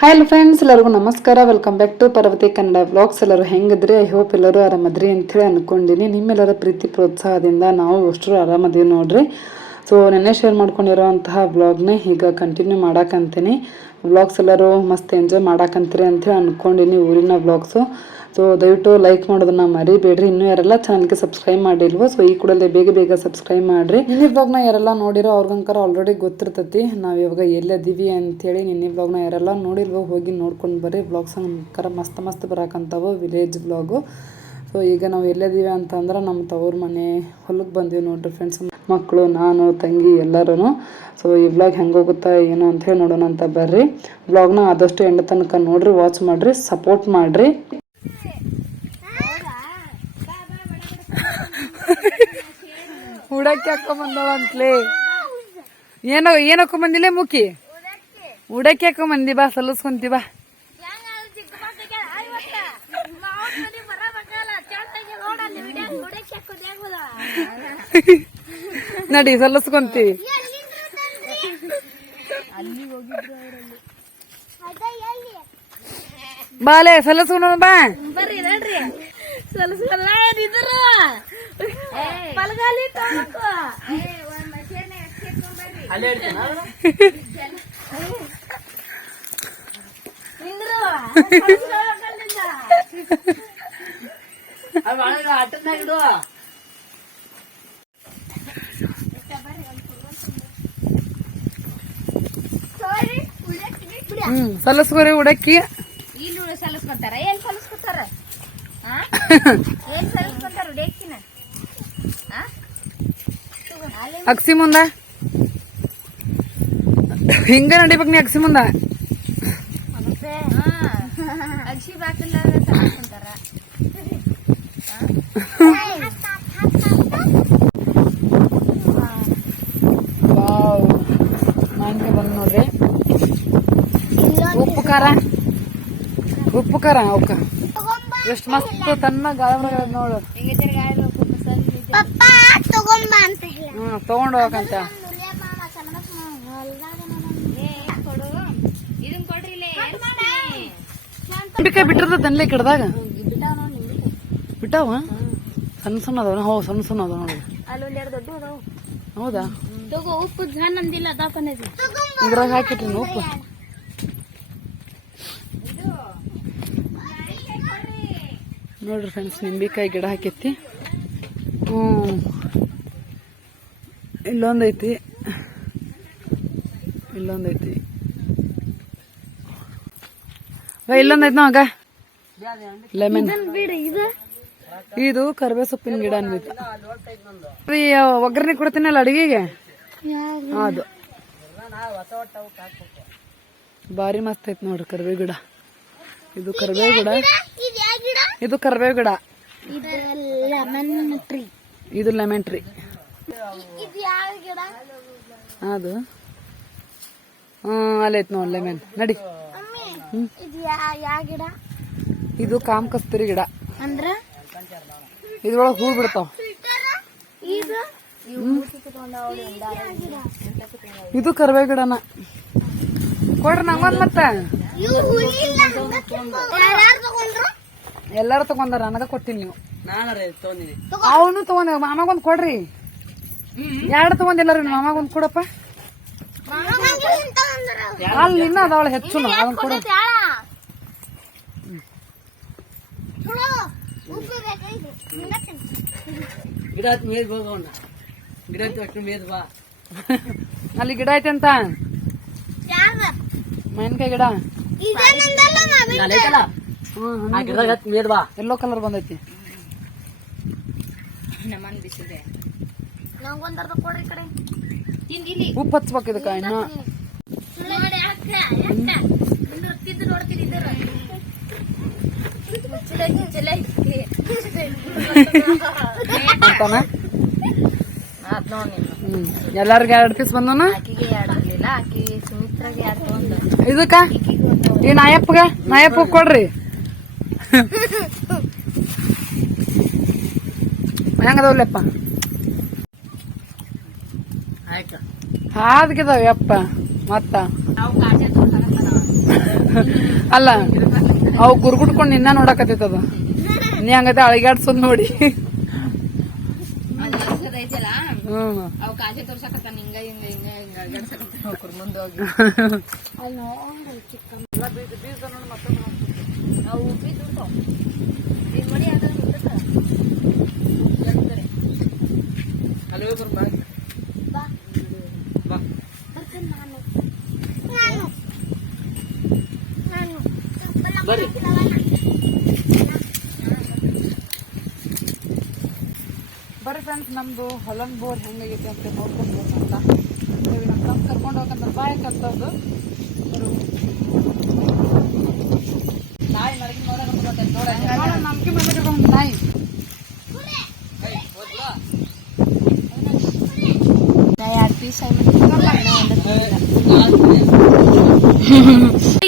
Hi hello friends ಎಲ್ಲರಿಗೂ ನಮಸ್ಕಾರ. Welcome back to Parvathi Kannada blogs ಎಲ್ಲರೂ ಹೆಂಗಿದ್ರಿ? ಐ ಹೋಪ್ ಎಲ್ಲರೂ ಆರಾಮದ್ರಿ ಅಂಥೇಳಿ ಅಂದ್ಕೊಂಡಿನಿ ನಿಮ್ಮೆಲ್ಲರ ಪ್ರೀತಿ, ಪ್ರೋತ್ಸಾಹದಿಂದ ನಾವು ಅಷ್ಟರು ಆರಾಮದೀವಿ ನೋಡ್ರಿ. ಸೊ ನೆನ್ನೆ ಶೇರ್ ಮಾಡ್ಕೊಂಡಿರೋವಂತಹ ಬ್ಲಾಗ್ನ ಈಗ ಕಂಟಿನ್ಯೂ ಮಾಡಾಕಂತೀನಿ. ಬ್ಲಾಗ್ಸ್ ಎಲ್ಲರೂ ಮಸ್ತ್ ಎಂಜಾಯ್ ಮಾಡಾಕಂತೀರಿ ಅಂತೇಳಿ ಅಂದ್ಕೊಂಡಿನಿ ಊರಿನ ಬ್ಲಾಗ್ಸು ಸೊ ದಯವಿಟ್ಟು ಲೈಕ್ ಮಾಡೋದನ್ನ ಮರಿಬೇಡ್ರಿ. ಇನ್ನೂ ಯಾರೆಲ್ಲ ಚಾನಲ್ಗೆ ಸಬ್ಸ್ಕ್ರೈಬ್ ಮಾಡಿಲ್ವೋ ಸೊ ಈ ಕೂಡಲೇ ಬೇಗ ಬೇಗ ಸಬ್ಸ್ಕ್ರೈಬ್ ಮಾಡ್ರಿ. ನಿನ್ನೆ ಬ್ಲಾಗ್ನ ಯಾರೆಲ್ಲ ನೋಡಿರೋ ಅವ್ರಿಗಂಕರ ಆಲ್ರೆಡಿ ಗೊತ್ತಿರ್ತೈತಿ. ನಾವು ಇವಾಗ ಎಲ್ಲಿದ್ದೀವಿ ಅಂತೇಳಿ ನಿನ್ನೆ ಬ್ಲಾಗ್ನ ಯಾರೆಲ್ಲ ನೋಡಿಲ್ವೋ ಹೋಗಿ ನೋಡ್ಕೊಂಡು ಬರ್ರಿ. ಬ್ಲಾಗ್ಸ್ ಅಂಕರ ಮಸ್ತ್ ಮಸ್ತ್ ಬರಾಕಂತಾವು ವಿಲೇಜ್ ಬ್ಲಾಗು ಸೊ ಈಗ ನಾವು ಎಲ್ಲಿದ್ದೀವಿ ಅಂತಂದ್ರೆ ನಮ್ಮ ತವ್ರ ಮನೆ ಹೊಲಕ್ಕೆ ಬಂದೀವಿ ನೋಡ್ರಿ ಫ್ರೆಂಡ್ಸ್ ಮಕ್ಕಳು ನಾನು, ತಂಗಿ ಎಲ್ಲರೂ ಸೊ ಈ ಬ್ಲಾಗ್ ಹೆಂಗೆ ಹೋಗುತ್ತಾ, ಏನು ಅಂತ ಹೇಳಿ ನೋಡೋಣ ಅಂತ ಬರ್ರಿ ಬ್ಲಾಗ್ನ ಆದಷ್ಟು ಎಂಡ ತನಕ ನೋಡ್ರಿ ವಾಚ್ ಮಾಡ್ರಿ ಸಪೋರ್ಟ್ ಮಾಡ್ರಿ. ಉಡಕ್ಕೆ ಹಾಕೊಂಬಂದವ ಅಂತಲೇ. ಏನೋ ಏನ್ ಹಾಕೊಂಬಂದಿಲ್ಲ ಮುಖಿ ಉಡಕ್ಕೆ ಹಾಕೊಂಬಂದಿ ಬಾ ಸಲ್ಲಿಸ್ಕೊಂತಿ ಬಾ. ನಡಿ ಸಲ್ಲಿಸ್ಕೊಂತೀವಿ ಬಾಲೆ ಸಲ್ಲಿಸ್ಕೊಂಡು ಬಾ. ಬರ್ರಿ ನಡ್ರಿ ಸ್ವಲ್ಪ ಸ್ವಲ್ಪ ಏನಿದ್ರು ಬಲಗಾಲಿ ತಗೋಬೇಕು ನಿಂದ್ರು ಹ್ಮ್ ಸಲ್ಲಿಸ್ಕೊರಿ ಉಡಕ್ಕಿ ಇಲ್ಲಿ ಸಲ್ಲಿಸ್ಕೊಂತಾರ ಏನ್ ಸಲ್ಲಿಸ್ಕೊತಾರ ಆ? ಏನ್ ಸಲ್ಲಿಸ್ಕೊಂತಾರ ಹುಡುಕಿನ ಅಕ್ಸಿ ಮುಂದ. ಹಿಂಗ ನಡಿಬೇಕು ನೀ ಅಕ್ಸಿ ಮುಂದ. ಮಾನ್ಕೆ ಬಂದ್ ನೋಡ್ರಿ. ಉಪ್ಪು ಖಾರ. ಉಪ್ಪು ಖಾರ ಅವಕ್ಕ ಎಷ್ಟು ಮಸ್ತ್ ತನ್ನ ಗಾಳಿ ನೋಡು ಈಗ ತಿರ್ಗಿ ಪಪ್ಪ ತಗೊಂಬ ಅಂತ ಹೇಳ ಹ್ಮ್ ತಗೊಂಡ್ ಹೋಗಂತ. ಅಂಬಿಕಾಯಿ ಬಿಟ್ಟಿರ್ತದ ತನ್ಲೆ ಕಿಡ್ದಾಗ? ಬಿಟ್ಟಾವ? ಸಣ್ಣ ಸಣ್ಣ ಅದಾವ ಹೋ ಸಣ್ಣ ಸಣ್ಣ ಅದಾವ ನೋಡಿ. ಹೌದಾ? ಉಪ್ಪು ಇದ್ರಾಗ ಹಾಕಿಟ್ರಿ ಉಪ್ಪು. ನೋಡ್ರಿ ಫ್ರೆಂಡ್ಸ್ ನಿಂಬಿಕಾಯಿ ಗಿಡ ಹಾಕೈತಿ ಹ್ಞೂ ಇಲ್ಲೊಂದೈತಿ. ಇಲ್ಲೊಂದೈತಿ. ಇಲ್ಲೊಂದೈತಿ ನಾಗ ಲೆಮನ್ ಇದು. ಇದು ಕರ್ಬೇ ಸೊಪ್ಪಿನ ಗಿಡ ಅನ್ಬಿಟ್ಟು ಒಗ್ಗರಣೆ ಕೊಡ್ತೀನಲ್ಲ ಅಡಿಗೆಗೆ? ಅದು. ಭಾರಿ ಮಸ್ತ್ ಐತಿ ನೋಡ್ರಿ ಕರ್ಬೇ ಗಿಡ. ಇದು ಕರ್ಬೇ ಗಿಡ. ಇದು ಯಾವ ಗಿಡ? ಇದು ಕರ್ಬೇ ಗಿಡ. ಇದು ಲೆಮನ್ ಟ್ರೀ ಅದು? ಹ್ಮ್ ಅಲ್ಲೈತ್ ನೋಡ್ ಲೆಮೆನ್ ನಡಿ. ಇದು ಗಿಡ? ಇದು ಕಾಮ್ ಕಸ್ತೂರಿ ಗಿಡ. ಅಂದ್ರ? ಇದ್ರೊಳಗ ಹೂ ಬಿಡ್ತಾವ. ಇದು? ಇದು ಕರ್ಬೇ ಗಿಡನ. ಕೊಡ್ರಿ ನಂಗೊಂದ್ ಮತ್ತ. ಎಲ್ಲಾರು ತಗೊಂಡಾರ ನನಗ ಕೊಟ್ಟಿಲ್ಲ ನೀವು. ಅವನು ತಗೊಂಡ ಮಾಮಾಗೊಂದ್ ಕೊಡ್ರಿ. ಎರಡು ತಗೊಂಡಿಲ್ಲ ರೀ ಮಾಮಾಗ ಒಂದು ಕೊಡಪ್ಪ. ಅಲ್ಲಿ ಇನ್ನ ಅದಾವಳ ಹೆಚ್ಚು ಅದನ್ನ ಕೊಡ. ಬಾ ಅಲ್ಲಿ ಗಿಡ ಐತೆ ಅಂತ? ಮಾವಿನಕಾಯಿ ಗಿಡ? ಎಲ್ಲೋ ಕಲರ್ ಬಂದೈತಿ. ನಮ್ಮನ್ ಬಿಸಿದೆ ನಂಗೊಂದ್ ಅರ್ಧ ಕೊಡ್ರಿ ಕಡೆ. ಉಪ್ಪು ಹಚ್ಬೇಕು ಇದಕ್ಕ ಇನ್ನ. ತಿಂದು ನೋಡ್ತೀನಿ ಎಲ್ಲಾರ್ಗ ಎರಡ್ ಪೀಸ್ ಬಂದನ? ಇದಕ್ಕ? ಈ ನಾಯಪ್ಪಗ? ನಾಯಪ್ಪ ಕೊಡ್ರಿ. ಹೆಂಗದವ್ಲೆಪ್ಪ? ಹಾದ್ಗಿದಾವ ಯಪ್ಪ ಮತ್ತ? ನಾವು ಕಾಜಾ ತಗೊಂಡ್ ಅಲ್ಲ ಅವು ಗುರ್ಗುಟ್ಕೊಂಡು ನಿನ್ನ ನೋಡಕತ್ತೈತದ ನೀ ಹಂಗತೆ ಅಳಿಗಾಡ್ಸೋದ್ ನೋಡಿ. ಹ್ಮ್ ಅವ್ ಕಾಜೆ ತೋರ್ಸಕತ್ತ ಹಿಂಗ ಹಿಂಗ ಹಿಂಗ ಹಿಂಗ ಅಲ್ಗಾಡ್ಸಕತ್ತ ಮುಂದೆ ಹೋಗಿ ಅವು ಬಿದ್ದು ಈಗ ಮಡಿ ಆದ್ರೆ ಬಿಡ್ತದ ಅಲ್ಲಿ ಹೋಗಿ ಬರೋಣ ಬಾ. ಬಾ ಬರ್ರಿ ಫ್ರೆಂಡ್ಸ್ ನಮ್ದು ಹೊಲನ್ ಬೋರ್ ಹೆಂಗಾಗೈತೆ ಅಂತ ನೋಡ್ಕೊಂಡು ಅಂತ ನೀವು ನಮ್ಮ ತಮ್ಮ ಕರ್ಕೊಂಡು ಹೋಗಂತ ಬಾಯ್ ಕತ್ತವ್ದು ನಾಯಿ ಮರಗಿ ನೋಡೋಕೆ ನೋಡಕ್ ನಮ್ಗೆ ಮನೆಗೆ ಒಂದು ನಾಯಿ. ಎರಡು ಪೀಸ್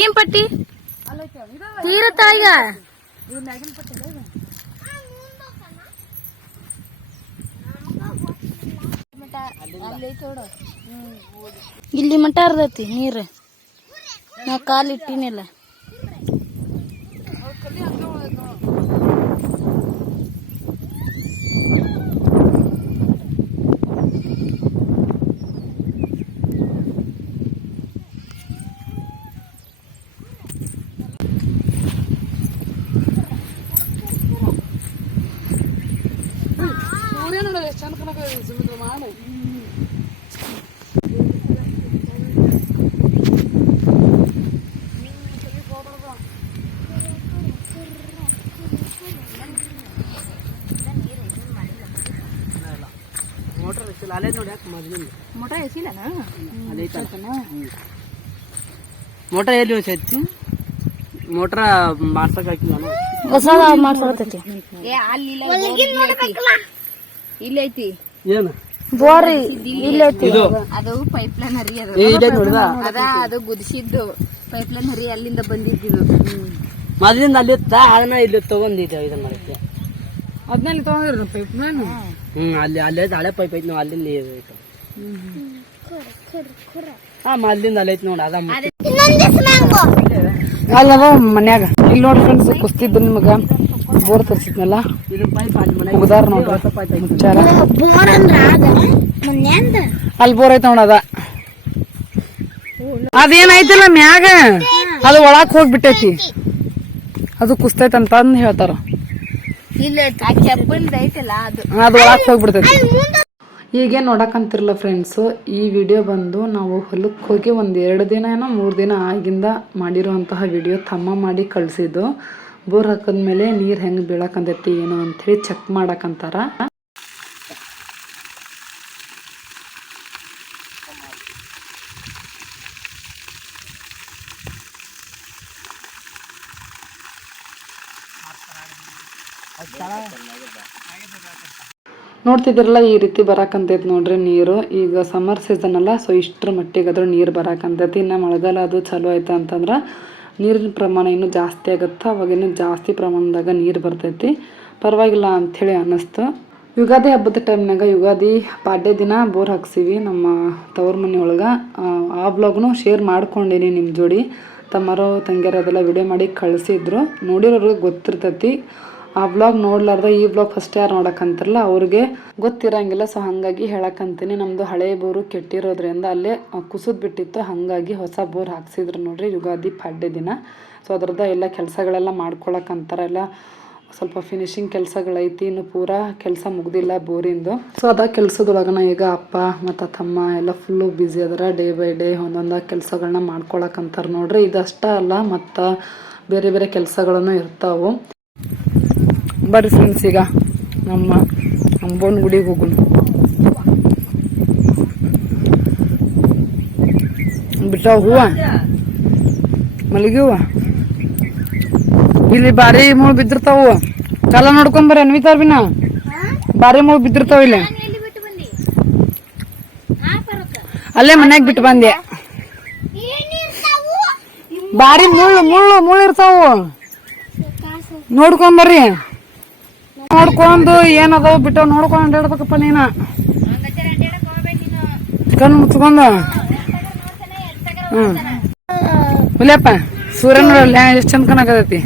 ಏನ್ ಪಟ್ಟಿ ಇಲ್ಲಿ ಮಟ ಅರ್ದೈತಿ ನೀರ್. ನಾ ಕಾಲ್ ಇಟ್ಟಿನಿಲ್ಲ ಸೂರ್ಯ ನೋಡಲ್ಲ ಎಷ್ಟು ಚಂದ ಕನಕ ಸಮುದ್ರ ಮಾಡಿ ಮೋಟರ್ ಎಲ್ಲಿ ನೋಡಿ ಯಾಕೆ ಮೊದಲಿಂದ ಐತಲ್ಲ ಮೋಟರ್ ಎಲ್ಲಿ ಐತಿ? ಮೋಟ್ರ ಮಾಡ್ಸಕ್ ಹಾಕಿಲ್ಲ. ಹೊಸದ ಮಾಡ್ಸಕತ್ತೈತಿ. ಏ ಅಲ್ಲಿ ಇಲ್ಲ ಐತಿ. ಏನು? ಬೋರ್ ಇಲ್ಲ ಐತಿ. ಅದು ಪೈಪ್ ಲೈನ್ ಹರಿ ಅದು. ಅದ ಅದು ಗುದಿಸಿದ್ದು. ಪೈಪ್ ಲೈನ್ ಹರಿ ಅಲ್ಲಿಂದ ಬಂದಿದ್ದು. ಮೊದಲಿಂದ ಅಲ್ಲಿ ಇತ್ತ ಅದನ್ನ ಇಲ್ಲಿ ತಗೊಂಡಿದ್ದೆ ಇದನ್ನ ಮಾಡಕ್ಕೆ. ಅದನ್ನಲ್ಲಿ ತಗೊಂಡ್ರಿ ಪೈಪ್ ನಾನು ಹ್ಮ್ ಅಲ್ಲಿ ಅಲ್ಲೇ ಹಳೆ ಪೈಪ್ ಐತಿ ನಾವು ಅಲ್ಲಿಂದ ಇದು ಐತೆ. ಹಾ ಮೊದ್ಲಿಂದ ಅಲ್ಲಿ ಐತಿ ನೋಡಿ ಅದ. ಅಲ್ಲದ ಮನ್ಯಾಗ. ಇಲ್ಲಿ ನೋಡಿ ಫ್ರೆಂಡ್ಸ್ ಕುಸ್ತಿದ್ದು ನಿಮಗ ಬೋರ್ ತರ್ಸಿದ್ನಲ್ಲ? ಮುಗ್ದಾರ ನೋಡ್ರಿ. ಮುಚ್ಚಾರ. ಅಲ್ಲಿ ಬೋರ್ ಐತ ನೋಡ ಅದ. ಅದೇನೈತಿಲ್ಲ ಮ್ಯಾಗ? ಅದು ಒಳಕ್ ಹೋಗ್ಬಿಟ್ಟೈತಿ. ಅದು ಕುಸ್ತೈತಂತ ಅಂದ್ ಹೇಳ್ತಾರ. ಇಲ್ಲ ಆ ಕೆಬ್ಬಂದ ಐತಲ್ಲ ಅದು. ಅದು ಒಳಕ್ ಹೋಗ್ಬಿಡ್ತೈತಿ. ಈಗೇನು ನೋಡಕ್ಕಂತಿರಲ್ಲ ಫ್ರೆಂಡ್ಸು ಈ ವಿಡಿಯೋ ಬಂದು ನಾವು ಹೊಲಕ್ಕೆ ಹೋಗಿ ಒಂದು ಎರಡು ದಿನ ಏನೋ ಮೂರು ದಿನ ಆಗಿಂದ ಮಾಡಿರುವಂತಹ ವಿಡಿಯೋ ತಮ್ಮ ಮಾಡಿ ಕಳಿಸಿದ್ದು. ಬೋರ್ ಹಾಕಿದ್ಮೇಲೆ ನೀರು ಹೆಂಗೆ ಏನೋ ಅಂತ ಹೇಳಿ ಚೆಕ್ ಮಾಡಕ್ಕಂತಾರ ನೋಡ್ತಿದ್ದೀರಲ್ಲ, ಈ ರೀತಿ ಬರಾಕಂತೈತಿ ನೋಡ್ರಿ ನೀರು. ಈಗ ಸಮ್ಮರ್ ಸೀಸನ್ ಅಲ್ಲ ಸೊ ಇಷ್ಟರ ಮಟ್ಟಿಗೆ ಅದ್ರ ನೀರು ಬರಾಕಂತೈತಿ ಇನ್ನು ಮಳೆಗಾಲ ಅದು ಚಲೋ ಆಯ್ತು ಅಂತಂದ್ರೆ ನೀರಿನ ಪ್ರಮಾಣ ಇನ್ನೂ ಜಾಸ್ತಿ ಆಗುತ್ತೆ. ಅವಾಗ ಇನ್ನೂ ಜಾಸ್ತಿ ಪ್ರಮಾಣದಾಗ ನೀರು ಬರ್ತೈತಿ. ಪರವಾಗಿಲ್ಲ ಅಂಥೇಳಿ ಅನ್ನಿಸ್ತು. ಯುಗಾದಿ ಹಬ್ಬದ ಟೈಮ್ನಾಗ ಯುಗಾದಿ ಪಾಡ್ಯ ದಿನ ಬೋರ್ ಹಾಕ್ಸೀವಿ ನಮ್ಮ ತವ್ರ ಮನೆ ಒಳಗೆ. ಆ ಬ್ಲಾಗ್ನು ಶೇರ್ ಮಾಡ್ಕೊಂಡೀನಿ ನಿಮ್ಮ ಜೋಡಿ. ತಮ್ಮರು, ತಂಗಿಯರು ಅದೆಲ್ಲ ವಿಡಿಯೋ ಮಾಡಿ ಕಳಿಸಿದ್ರು. ನೋಡಿರೋರಿಗೆ ಗೊತ್ತಿರ್ತೈತಿ. ಆ ಬ್ಲಾಗ್ ನೋಡ್ಲಾರ್ದ ಈ ಬ್ಲಾಗ್ ಫಸ್ಟ್ ಯಾರು ನೋಡಕ್ಕಂತಾರಲ್ಲ ಅವ್ರಿಗೆ ಗೊತ್ತಿರಂಗಿಲ್ಲ. ಸೊ ಹಾಗಾಗಿ ಹೇಳಕ್ಕಂತೀನಿ. ನಮ್ಮದು ಹಳೆ ಬೋರು ಕೆಟ್ಟಿರೋದ್ರಿಂದ ಅಲ್ಲೇ ಕುಸಿದ್ ಬಿಟ್ಟಿತ್ತು. ಹಾಗಾಗಿ ಹೊಸ ಬೋರ್ ಹಾಕ್ಸಿದ್ರು ನೋಡ್ರಿ, ಯುಗಾದಿ ಪಾಡ್ಯ ದಿನ. ಸೊ ಅದ್ರದ್ದು ಎಲ್ಲ ಕೆಲಸಗಳೆಲ್ಲ ಮಾಡ್ಕೊಳಕ್ಕಂತಾರ ಎಲ್ಲ. ಸ್ವಲ್ಪ ಫಿನಿಶಿಂಗ್ ಕೆಲಸಗಳೈತಿ, ಇನ್ನು ಪೂರಾ ಕೆಲಸ ಮುಗ್ದಿಲ್ಲ ಬೋರಿಂದು. ಸೊ ಅದ ಕೆಲಸದೊಳಗನ ಈಗ ಅಪ್ಪ ಮತ್ತು ತಮ್ಮ ಎಲ್ಲ ಫುಲ್ಲು ಬ್ಯುಸಿ ಅದರ. ಡೇ ಬೈ ಡೇ ಒಂದೊಂದ ಕೆಲಸಗಳನ್ನ ಮಾಡ್ಕೊಳಕ್ಕಂತಾರೆ ನೋಡ್ರಿ. ಇದಷ್ಟ ಅಲ್ಲ, ಮತ್ತು ಬೇರೆ ಬೇರೆ ಕೆಲಸಗಳನ್ನು ಇರ್ತಾವು. ಬರ್ರಿ ಫ್ರೆಂಡ್ಸ್ ಈಗ ನಮ್ಮ ಅಂಬೋನ್ ಗುಡಿಗೆ ಹೋಗೋಣ. ಬಿಟ್ಟಾವ ಹೂವ? ಮಲ್ಲಿಗೆ ಹೂವ ಇಲ್ಲಿ ಬಾರಿ ಮುಳು ಬಿದ್ದಿರ್ತಾವು. ಕಾಲ ನೋಡ್ಕೊಂಬರ್ರಿ ಅನ್ವಿತಾರ್ ಬಿನ ಬಾರಿ ಮುಳು ಬಿದ್ದಿರ್ತಾವ ಇಲ್ಲಿ. ಎಲ್ಲಿ ಬಿಟ್ಟು ಬಂದಿ ಅಲ್ಲೇ ಮನ್ಯಾಗ ಬಿಟ್ಟು ಬಂದೆ. ಬಾರಿ ಮುಳ್ಳು ಮುಳ್ಳು ಮುಳ್ಳು ಇರ್ತಾವು. ನೋಡ್ಕೊಂಬರ್ರಿ ನೋಡ್ಕೊಂಡು ಏನದ ಬಿಟ್ಟು ನೋಡ್ಕೊಂಡು ಹೇಳ್ಬೇಕಪ್ಪ ನೀನ. ಕಣ್ಣು ಮುಚ್ಕೊಂಡ. ಹ್ಮ್. ಹುಲಿಯಪ್ಪ ಸೂರ್ಯ ನೋಡಲ್ಲ ಎಷ್ಟು ಚಂದ ಕಾಣಕತೈತಿ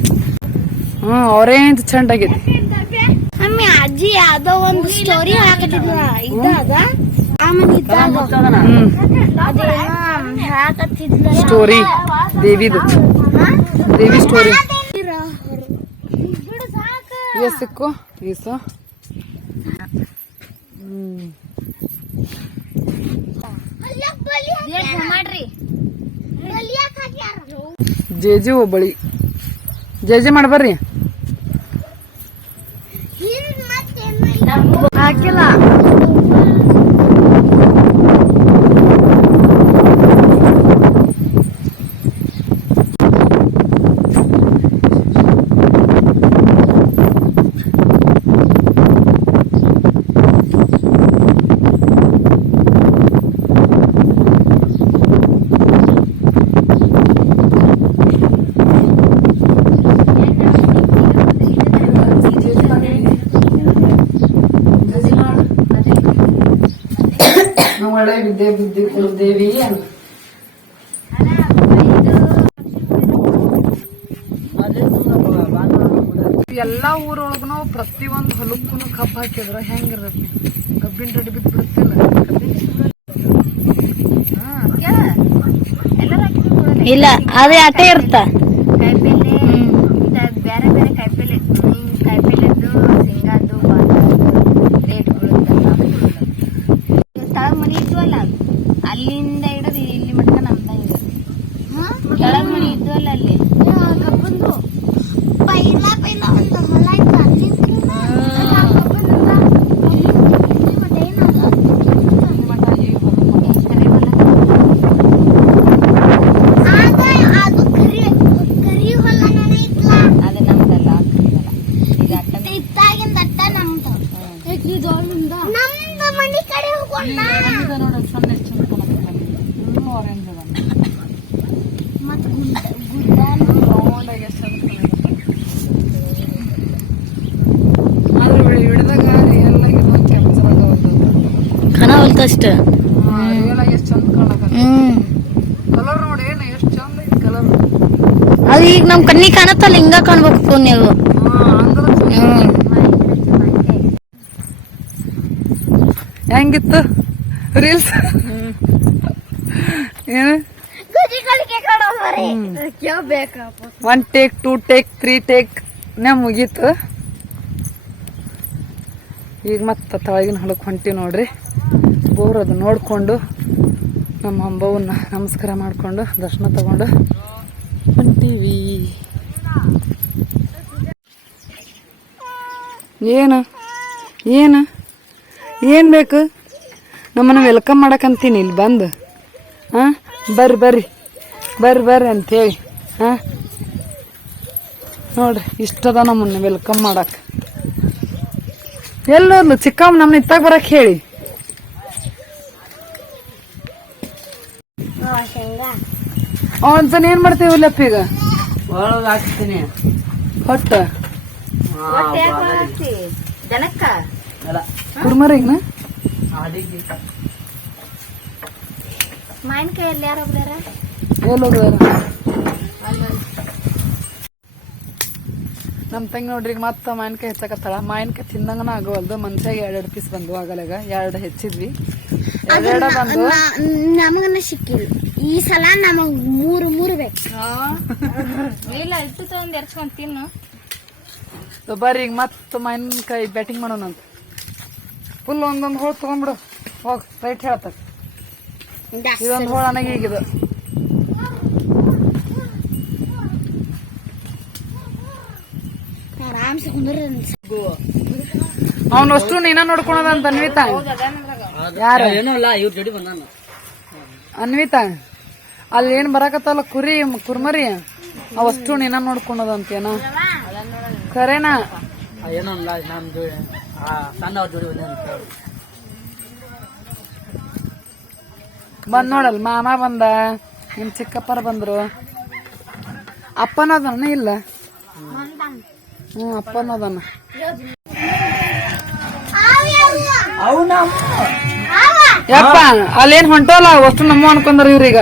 ಹ್ಞೂ ಇಂತ ಚಂದ ಆಗೈತಿ ಅಜ್ಜಿ ಯಾವ್ದೋ ಒಂದು ಸ್ಟೋರಿ ಹಾಕತ್ತಿದ್ಲ. ಇದ್ದಾಗ ಹ್ಮ್. ಸ್ಟೋರಿ ದೇವಿದು. ದೇವಿ ಸ್ಟೋರಿ ಎಸ್ ಸಿಕ್ಕು ಈಸು ಜೇಜಿ ಒಬ್ಬಳಿ. ಜೇಜಿ ಮಾಡ್ಬರ್ರಿ ಹಾಕಿಲ್ಲ ಒಳ್ಳೆ ವಿದ್ಯೆ ಬಿದ್ದು ಕುಲದೇವಿ ಎಲ್ಲಾ ಊರೊಳಗನು ಪ್ರತಿ ಒಂದ್ ಹೊಲಕ್ಕೂ ಕಬ್ಬು ಹಾಕಿದ್ರ ಹೆಂಗಿರತ್ತೆ? ಕಬ್ಬಿನ ರೆಡಿ ಬಿದ್ದು ಬಿಡುತ್ತಿಲ್ಲ ಇಲ್ಲ ಅದೇ ಅಟೆ ಇರ್ತ ಕಾಯಿಪಲ್ಲೆ ಬೇರೆ ಬೇರೆ ಕಾಯಿಪಲ್ಲೆ ಕಾಯಿಪಲ್ಲೆದ್ದು ಶೇಂಗಾದ್ದು ರೇಟ್ ಬೀಳುತ್ತಲ್ಲ ತಳಗ್ ಮನಿ ಇದ್ವಲ್ಲ ಅಲ್ಲಿಂದ ಹಿಡಿದು ಇಲ್ಲಿ ಮಟ್ಟ ನಮ್ದ ಇದೆ ತಳಗ್ ಮನಿ ಇದ್ವಲ್ಲ ಅಲ್ಲಿ ಕಬ್ಬಂದು ಪೈಲ ಪೈಲ ಒಂದು ಹೊಲ ಇತ್ತು ಅಲ್ಲಿಂದ ಅದು ಕರಿ ಕರಿ ಹೊಲನೇ ಇತ್ತಲ್ಲ ಅದು ನಮ್ದಲ್ಲ ಅಕ್ಕಂದಲ್ಲ. ಇದು ಅಕ್ಕಂದ ಇತ್ತಾಗಿಂದ ಅಟ್ಟ ನಮ್ದು ನಮ್ದು ಮನಿ ಕಡೆ ಹೋಗೋಣ ನೋಡ ಸಣ್ಣ ಎಷ್ಟು ಚಂದ ಕಾಣಕತ್ತಾನ ಆರೆಂಜ್ ಅದ ಮತ್ ಗುಡ್ಡ ಗುಡ್ಡ ರೌಂಡ್ ಆಗಿ ಎಷ್ಟು ಚಂದ ಆದ್ರೆ ಹಿಡಿದಾಗ ರಿಯಲ್ ಆಗಿ ಕ್ಯಾಪ್ಚರ್ ಹ್ಮ್. ಕಲರ್ ಅದು ಈಗ ನಮ್ ಕಣ್ಣಿ ಕಾಣತ್ತಲ್ಲ ಹಿಂಗ ಕಾಣ್ಬೇಕು ಫೋನ್ ನೀವು. ಹೆಂಗಿತ್ತು? ರೀಲ್ಸ್? ಏನು? One take two take three take ನೇ ಮುಗೀತು. ಈಗ ಮತ್ತೆ ತಳಗಿನ ಹೊಲಕ್ಕೆ ಹೊಂಟಿವಿ ನೋಡ್ರಿ. ಬೋರ್ ಅದು ನೋಡಿಕೊಂಡು ನಮ್ಮ ಅಂಬವನ್ನ ನಮಸ್ಕಾರ ಮಾಡಿಕೊಂಡು ದರ್ಶನ ತಗೊಂಡು ಹೊಂಟೀವಿ. ಏನು? ಏನು? ಏನು ಬೇಕು? ನಮ್ಮನ್ನು ವೆಲ್ಕಮ್ ಮಾಡಕ್ಕಂತೀನಿ ಇಲ್ಲಿ ಬಂದು. ಹಾಂ ಬರ್ರಿ ಬರ್ರಿ. ಬರ್ರಿ ಬರ್ರಿ ಅಂತೇಳಿ. ಹಾಂ ನೋಡ್ರಿ, ಇಷ್ಟದ ನಮ್ಮನ್ನು ವೆಲ್ಕಮ್ ಮಾಡಕ್ಕೆ ಎಲ್ಲೋದ್ಲು ಚಿಕ್ಕಮ್ಮ ನಮ್ಮನ್ನ ಇತ್ತಾಗ ಬರಕ್ಕೆ ಹೇಳಿ. ಅವನ್ಸನ ಏನು ಮಾಡ್ತೀವಿ ಲಪ್ಪ ಈಗ? ಒಳಗೆ ಹಾಕ್ತೀನಿ. ಹೊಟ್ಟ? ಕುರ್ಮರಿಗ್ನ? ಅಡಿಗೆ. ಮಾವಿನಕಾಯಿ ಅಲ್ಲಿ ಯಾರು ಹೋಗ್ದಾರ? ಎಲ್ಲಿ ಹೋಗ್ದಾರ? ನಮ್ಮ ತಂಗಿ ನೋಡ್ರಿ ಈಗ ಮತ್ತೆ ಮಾವಿನಕಾಯಿ ಹೆಚ್ಚಕತ್ತಾಳ. ಮಾವಿನಕಾಯಿ ತಿನ್ನಂಗನ ಆಗೋವಲ್ದು. ಮನ್ಸಾಗ ಎರಡೆರಡು ಪೀಸ್ ಬಂದು ಆಗಲಾಗ ಎರಡು ಹೆಚ್ಚಿದ್ವಿ. ಎರಡ ಬಂದು ನಮಗನ್ನ ಸಿಕ್ಕಿಲ್ಲ. ಈ ಸಲ ನಮಗ್ ಮೂರು ಮೂರು ಬೇಕು. ಇಲ್ಲ ಇಟ್ಟು ತಗೊಂಡ್ ಎರ್ಚ್ಕೊಂಡ್ ತಿನ್ನು. ಬರ್ರಿ ಈಗ ಮತ್ತೆ ಮಾವಿನಕಾಯಿ ಬ್ಯಾಟಿಂಗ್ ಮಾಡೋಣ ಅಂತ. ಫುಲ್ ಒಂದೊಂದು ಹೋಳು ತಗೊಂಡ್ಬಿಡು. ಹೋಗ್ ರೈಟ್ ಹೇಳ್ತ. ಇದೊಂದು ಹೋಳು ನನಗೆ ಈಗಿದು. ಅವನಷ್ಟು ನೀನ ನೋಡ್ಕೊಳೋದಂತ ಅನ್ವಿತಾ. ಯಾರು? ಏನೋ ಇವ್ರ ಜೋಡಿ ಬಂದ ಅನ್ವಿತಾ. ಅಲ್ಲಿ ಏನ್ ಬರಾಕತ್ತಲ್ಲ ಕುರಿ ಕುರ್ಮರಿ? ಅವಷ್ಟು ನೀನ ನೋಡ್ಕೊಂಡದಂತೇನ ಖರೇನಾ ಜೋಡಿ ಬಂದ್ ನೋಡಲ್ ಮಾಮ ಬಂದ ನಿಮ್ ಚಿಕ್ಕಪ್ಪರ ಬಂದ್ರು. ಅಪ್ಪನದನ್ನ ಇಲ್ಲ? ಹ್ಮ್ ಅಪ್ಪನದನ್ನ ಯಪ್ಪ ಅಲ್ಲೇನ್ ಹೊಂಟಲ್ಲ ಅಷ್ಟು ನಮ್ಮ ಅನ್ಕೊಂಡ್ರ ಇವ್ರೀಗ.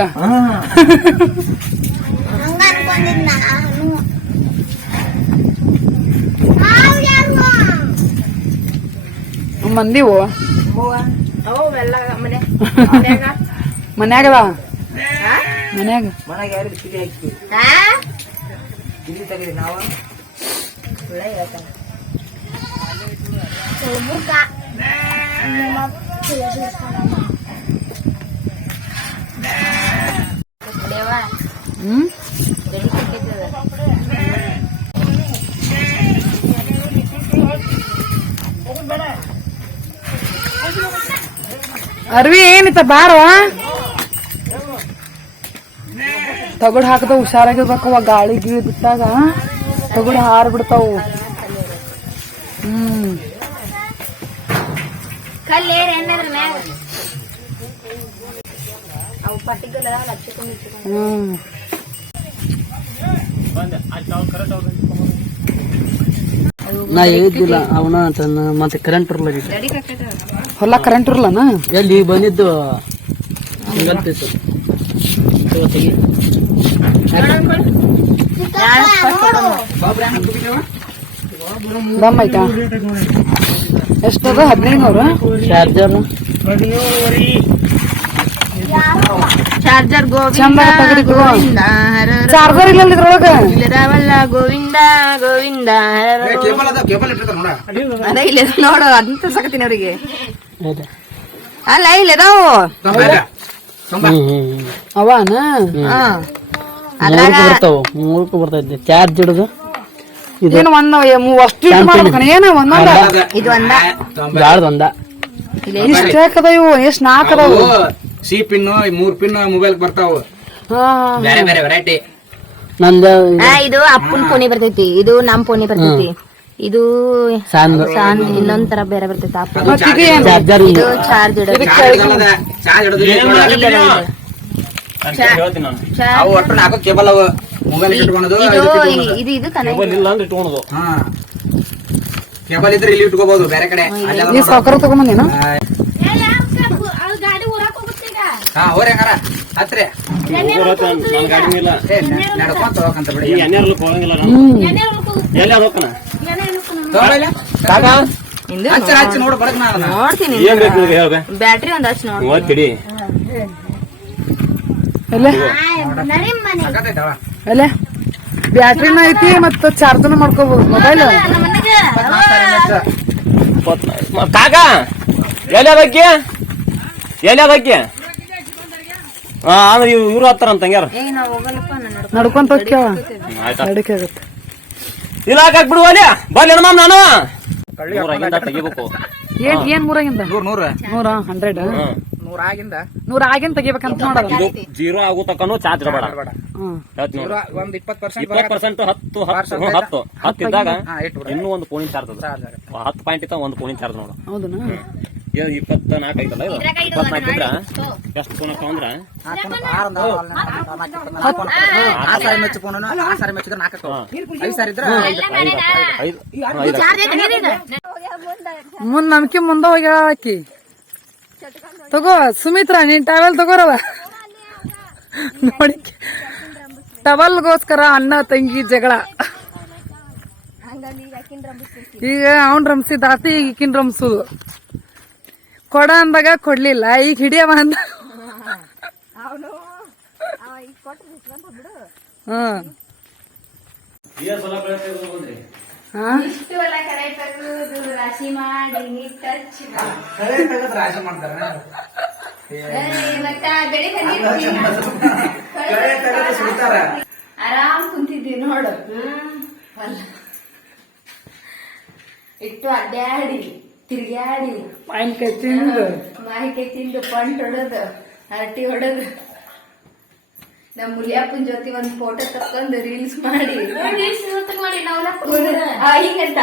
ಮಂದಿವು ಮನ್ಯಾಗದ? ಮನ್ಯಾಗ? ಮನ್ಯಾಗ ಹ್ಮ್? ಅರ್ವಿ ಏನಿತ್ತ ಬಾರವ ತಗಡ್ ಹಾಕದ ಹುಷಾರಾಗಿರ್ಬೇಕವ ಗಾಳಿ ಗೀಳಿ ಬಿಟ್ಟಾಗ. ತಗಡ್ ಹಾರ್ ಬಿಡ್ತಾವು. ಹ್ಮ್ ಕಲ್ಲೇರ್ ಏನಾದ್ರ ಮ್ಯಾಗ ಅವು ಪಟ್ಟಿಗೆಲ್ಲ ಹಚ್ಚಿಕೊಂಡು ಹ್ಮ್ ನಾ ಹೇಳಿದ್ದಿಲ್ಲ ಅವನ ತನ್ನ ಮತ್ತೆ ಕರೆಂಟ್ ಬರಲಾಗಿತ್ತು ಹೊಲ ಕರೆಂಟ್ ಇರಲನ ಎಲ್ಲಿ ಬಂದಿದ್ದು? ಸಿಂಗಲ್ ಪೀಸ್ ತೆಗಿ ದಮ್ ಆಯ್ತಾ? ಎಷ್ಟದ? ಹದಿನೈದು ನೂರು charger charger Govinda Govinda charger ಇಲ್ಲ ಇದ್ರೊಳಗ? ಇಲ್ಲದಾವಲ್ಲ ಗೋವಿಂದ ಗೋವಿಂದ ಅದ ಇಲ್ಲ ನೋಡು ಅದಂತ ಸಕತೀನಿ ಅವ್ರಿಗೆ. ಅಲ್ಲ ಇಲ್ಲದಾವು ಅವನ? ಬರ್ತಾವ ಮೂರಕ್ಕೆ ಬರ್ತೈತಿ ಚಾರ್ಜ್ ಹಿಡಿದು. ಇದೇನು ಒಂದ್ ಅಷ್ಟು ಏನ ಒಂದೊಂದ? ಇದು ಒಂದ. ಇಷ್ಟ ಹಾಕದ ಇವು ಎಷ್ಟ್ ನಾಲ್ಕ ಅದಾವು. ಸಿ ಪಿನ್ ಮೂರ್ ಪಿನ್ ಮೊಬೈಲ್ ಬರ್ತಾವ. ಹಾ ಬೇರೆ ಬೇರೆ ವೆರೈಟಿ ನಂದ ಆ, ಇದು ಅಪ್ಪನ ಫೋನಿ ಬರ್ತೈತಿ. ಇದು ನಮ್ ಫೋನಿ ಬರ್ತೈತಿ. ಇದು ಸಾನ್ ಸಾನ್ ಇನ್ನೊಂದ್ ತರ ಬೇರೆ ಬರ್ತೈತಿ ಅಪ್ಪ ಇದು ಚಾರ್ಜರ್ ಇದು ಚಾರ್ಜ್ ಇಡೋದು. ಚಾರ್ಜ್ ಹಿಡಿದು ಇಲ್ಲ, ಇಲ್ಲ, ಇಲ್ಲ. ಅವು ಒಟ್ಟು ನಾಲ್ಕು ಕೇಬಲ್ ಅವು. ಮೊಬೈಲ್ ಇಟ್ಕೊಳೋದು ಇದು ಇದು ಇದು ಕನೆಕ್ಟ್ ಹಾ. ಕೇಬಲ್ ಇದ್ರೆ ಇಲ್ಲಿ ಇಟ್ಕೋಬಹುದು ಬೇರೆ ಕಡೆ. ಅಲ್ಲೆಲ್ಲ ನೀ ಸಾವುಕಾರ ತಗೊಂಬಂದೇನ ಹಾ ಹೋರಿ ಹಂಗಾರ. ಹತ್ರಿ. ಏ ನಡ್ಕೊಂತ ಹೋಗಂತ ಬಿಡಿ. ಇಂದು ಹಚ್ಚ ಹಚ್ಚಿ ನೋಡು ಬಡಕ್ ನಾನು ನೋಡ್ತೀನಿ ಬ್ಯಾಟ್ರಿ ಒಂದ್ ಹಚ್ಚ ನೋಡ್. ಎಲ್ಲೇ ಬ್ಯಾಟ್ರಿನ ಐತಿ ಮತ್ತ ಚಾರ್ಜ್ ಮಾಡ್ಕೋಬಹುದು ಮೊಬೈಲ್? ಕಾಕ ಎಲ್ಲಿ ಅದಕ್ಕೆ ಎಲ್ಲಿ ಅದಕ್ಕೆ ಹಾ ಅಂದ್ರೆ ಇವ್ರು ಹತ್ತಾರ ಅಂತ ಹಂಗ್ಯಾರ? ಏ ನಾನು ನಡ್ಕೊ- ನಡ್ಕೊಂತ ಹೋಗ್ಯಾವ ಆಯ್ತಾ ಅಡಿಕೆ ಆಗತ್ತೆ. ಇಲ್ಲ ಹಾಕಕ್ ಬಿಡು ಅಲ್ಲಿ ಬರ್ಲಿ ನಮ್ಮ ನಾನು. ನೂರಾಗಿಂದ ತೆಗಿಬೇಕು. ಏನ್ ಏನ್ ಮೂರಾಗಿಂದ ನೂರ್ ನೂರ್. ನೂರ? ಹಂಡ್ರೆಡ್? ನೂರ್ ಆಗಿಂದ ನೂರ ಆಗಿಂದ ತೆಗಿಬೇಕಂತ ನೋಡಲ್ಲ ಇದು ಜೀರೋ ಆಗೋ ತಕ್ಕನು ಚಾರ್ಜ್. ಒಂದ್ ಇಪ್ಪತ್ ಪರ್ಸೆಂಟ್ ಇಪ್ಪತ್ತು ಪರ್ಸೆಂಟ್ ಹತ್ತು ಹತ್ತು ಹತ್ತು. ಹತ್ತು ಇದ್ದಾಗ ಇನ್ನೂ ಒಂದು ಕೋಣಿ ಚಾರ್ಜ್ ಅದ. ಹತ್ತು ಪಾಯಿಂಟ್ ಇತ್ತ ಒಂದು ಕೋಣಿ ಚಾರ್ಜ್ ನೋಡು. ಹೌದನ? ಇಪ್ಪತ್ತ ನಾಲ್ಕು ಐತಲ್ಲ ಇಪ್ಪತ್ನಾಲ್ಕು ಇದ್ರ ಎಷ್ಟು ಫೋನ್ ಅಂದ್ರೆ ಆ ಸಾರಿ ಮೆಚ್ಚ ಫೋನ್ ಆ ಸಾರಿ ಮೆಚ್ಚಿದ್ರೆ ನಾಲ್ಕು ಐದ್ ಸಾರಿ ಇದ್ರೆ ಮುಂದ್ ನಮ್ಕಿ ಮುಂದ ಹೋಗ್ಯಾಳ ಆಕಿ. ತಗೋ ಸುಮಿತ್ರಾ ನೀನ್ ಟವೆಲ್ ತಗೋರವ? ನೋಡಿ ಟವಲ್ಗೋಸ್ಕರ ಅಣ್ಣ ತಂಗಿ ಜಗಳ. ಈಗ ಅವನ್ ರಂಸಿದ ಆತ ಈಗ ಈಕಿನ್ ರಂಸುದು ಕೊಡ ಅಂದಾಗ ಕೊಡ್ಲಿಲ್ಲ. ಈಗ ಹಿಡಿಯವ ಅಂದ. ಹ್ಮ್ ಹಾ. ರಾಶಿ ಮಾಡಿ ಕಳೆ ತೆಗೆದ್ ರಾಶಿ ಮಾಡ್ತಾರೆ ಕಳೆ ತೆಗೆದು ಸುಡ್ತಾರ ಆರಾಮ್ ಕುಂತಿದ್ವಿ ನೋಡು. ಇಟ್ಟು ಅಡ್ಡಾಡಿ ತಿರ್ಗ್ಯಾಡಿ. ಮಾವಿನಕಾಯಿ ತಿಂದು. ಮಾಹಿತಿ ತಿಂದು ಪಂಟ್ ಹೊಡೋದು ಹರಟಿ ಹೊಡೋದು. ನಮ್ ಮುಲಿಯಪ್ಪನ ಜೊತೆ ಒಂದ್ ಫೋಟೋ ತಕ್ಕೊಂಡು ರೀಲ್ಸ್ ಮಾಡಿ. ರೀಲ್ಸ್ ಮಾಡಿ ಹಿಂಗಂತ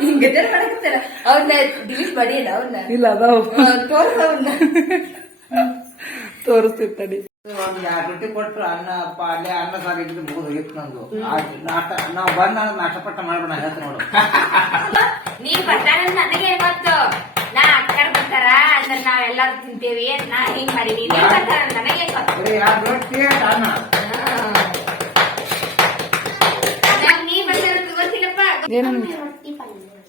ಹಿಂಗದ ಮಾಡಕತ್ತಾರ. ಅವ್ನ ಡಿಲೀಟ್ ಮಾಡಿ ಅವ್ರನ್ನ ಇಲ್ಲ ಅದಾವ. ತೋರ್ಸ ಒಂದ್ ಎರಡು ರೊಟ್ಟಿ ಕೊಟ್ರು ಅನ್ನ ಪಾಲ್ಯ ಅನ್ನ ಸಾರು ಇದ್ದು ಮುಗಿದು ಹೋಗಿತ್ತು ನಂದು. ಆ ನಾಟ ನಾವ್ ಬಂದ ನಾಟ ಪಟ್ಟ ಮಾಡ್ಬೇಡ ಹೇಳ್ತೀನಿ ನೋಡು. ನೀ ಬರ್ತಾನ ನನಗೆ ಗೊತ್ತು? ನಾ ಅಕ್ಕರ್ ಬರ್ತಾರ ಅಂದ್ರೆ ನಾವೆಲ್ಲಾರು ತಿಂತೇವಿ ನಾ ಹಿಂಗ್ ಮಾಡೀನಿ ನೀ ಬರ್ತಾರ ನನಗೆ ಗೊತ್ತು? ಎರಡು ರೊಟ್ಟಿ ಅನ್ನ. ನೀ ಬರ್ತಾರ ಗೊತ್ತಿಲ್ಲಪ್ಪ? ರೊಟ್ಟಿ ಏನೇನು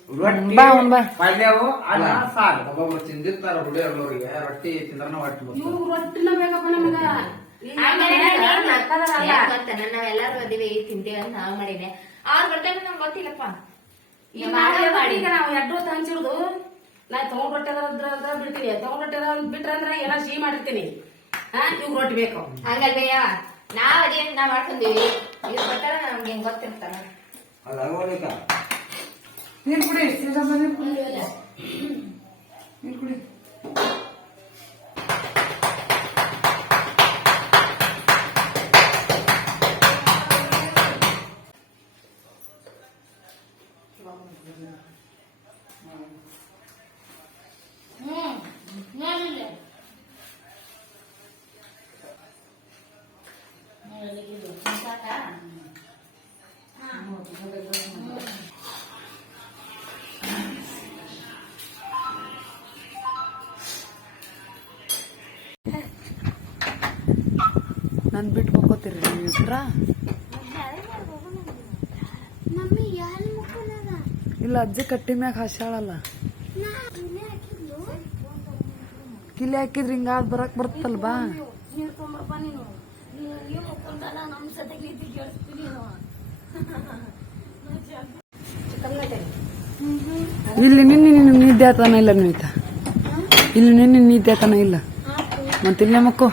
ರೊಟ್ಟಿ ಬಾ ಅವ್ನ್ ಬಾ. ಪಲ್ಯವು ಅನ್ನ ಸಾರು. ಒಬ್ಬೊಬ್ರು ತಿಂದಿರ್ತಾರ ರೊಟ್ಟಿ ಹೊಟ್ಟೆ ಬರ್ತದೆ. ರೊಟ್ಟಿನ ಬೇಕಪ್ಪ ನಮಗ. ನಾವೆಲ್ಲಾರು ಮದುವೆ ತಿಂತೇವೆ ಅಂತ ನಾವ್ ಮಾಡಿದೆ ಬರ್ತಾರೆ ನಮ್ಗೆ ಗೊತ್ತಿಲ್ಲಪ್ಪ. ಈಗ ಈಗ ನಾವು ಎಡ್ಡು ಹೊತ್ತು ಹಂಚಿರೋದು ನಾ ತಗೊಂಡ್ ರೊಟ್ಟಿ ಅದ್ರ ಬಿಡ್ತೀನಿ. ತಗೊಂಡ್ ರೊಟ್ಟಿ ಬಿಟ್ರೆ ಅಂದ್ರೆ ಏನೋ ಸಿಹಿ ಮಾಡಿರ್ತೀನಿ. ಹಾ ಇವ್ ರೊಟ್ಟಿ ಬೇಕು. ಹಂಗಲ್ವಯ್ಯ ನಾವ್ ಅದೇನ್ ನಾವ್ ಮಾಡ್ಕೊಂಡೀವಿ ಇವ್ರು ಬರ್ತಾರ ನಮ್ಗೆ ಹೆಂಗ್ ಗೊತ್ತಿರ್ತಾರ. ಅಲ್ಲ ನೀರು ಕುಡಿ ಶ್ರೀರಾಮ ನೀರು ಕುಡಿ ನೀರು ಕುಡಿ ನಾನು ಬಿಟ್ಟು ಹೋಗೋತಿರಿ ನೀವು ಮುಖನದ? ಇಲ್ಲ ಅಜ್ಜಿ ಕಟ್ಟಿ ಮ್ಯಾಗ ಹಾಸ್ಯಾಳಲ್ಲ. ಕಿಲೆ ಹಾಕಿದ್ರೆ ಹಿಂಗಾದ್ ಬರಕ್ ಬರ್ತಲ್ ಬಾ ಇಲ್ಲಿ ನಿನ್ನೆ ನಿನ್ನ ನಿದ್ದೆ ಆತನ ಇಲ್ಲ ನೀತ ಇಲ್ಲಿ ನಿನ್ನೆ ನಿದ್ದೆ ಆತನ ಇಲ್ಲ? ಮತ್ತಿಲ್ಲೇ ಮಕ್ಕೋ.